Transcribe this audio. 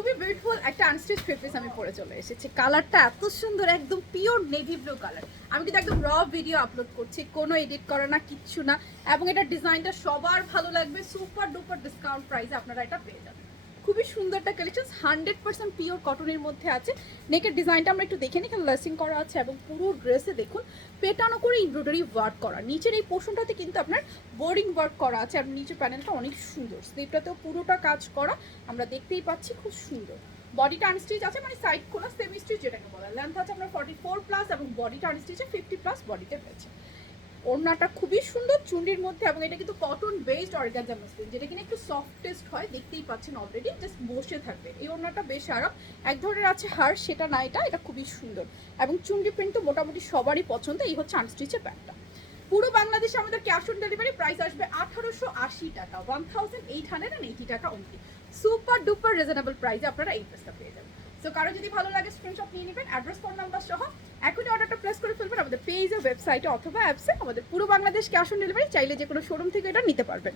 খুবই বিউটিফুল একটা unstitch three piece আমি পরে চলে এসেছি। কালারটা এত সুন্দর, একদম পিওর নেভি ব্লু কালার। আমি কিন্তু একদম র ভিডিও আপলোড করছি, কোনো এডিট করা না, কিচ্ছু না। এবং এটা ডিজাইনটা সবার ভালো লাগবে, সুপার ডুপার ডিসকাউন্ট প্রাইসে আপনারা এটা পেয়ে যাবেন। খুবই সুন্দর একটা কালেকশন, 100% পিওর কটনের মধ্যে আছে। নেকের ডিজাইনটা আমরা একটু দেখে নিই, লেসিং করা আছে এবং পুরো ড্রেসে দেখুন পেটানো করে এমব্রয়ডারি ওয়ার্ক করা। নিচের এই পোর্শনটাতে কিন্তু আপনার বোর্ডিং ওয়ার্ক করা আছে আর নিচের প্যানেলটা অনেক সুন্দর, স্লিভটাতেও পুরোটা কাজ করা আমরা দেখতেই পাচ্ছি, খুব সুন্দর। বডিটা আনস্টিচ আছে, মানে সাইড খোলা সেমি স্টিচ যেটাকে বলে। লেন্থ আছে আপনার 44+ এবং বডিটা আনস্টিচে 50+ বডিতে রয়েছে। ওড়নাটা খুবই সুন্দর চুন্ডির মধ্যে, এবং এটা কিন্তু কটন বেসড অর্গানজা মসলিন, যেটা কিনা একটু সফটেস্ট হয়, দেখতেই পাচ্ছেন অলরেডি, জাস্ট বসে থাকবে। এই ওড়নাটা বেশ আরাম, এক ধরনের আছে হার, সেটা না, এটা খুবই সুন্দর। এবং চুন্ডি প্রিন্ট তো মোটামুটি সবারই পছন্দ। এই হচ্ছে আনস্টিচের প্যান্টটা। পুরো বাংলাদেশে আমাদের ক্যাশ অন ডেলিভারি প্রাইস আসবে 1880 টাকা, 1880 টাকা অনলি। সুপার ডুপার রিজনেবল প্রাইসে আপনারা এই ড্রেসটা পেয়ে যাবেন। সো কারো যদি ভালো লাগে স্ক্রিনশট নিয়ে নেবেন, অ্যাড্রেস, ফোন নাম্বার সহ এখনই অর্ডারটা প্লেস করে ফেলবেন আমাদের পেজে, ওয়েবসাইটে অথবা অ্যাপসে। আমাদের পুরো বাংলাদেশ ক্যাশ অন ডেলিভারি, চাইলে যে কোনো শোরুম থেকে এটা নিতে পারবেন।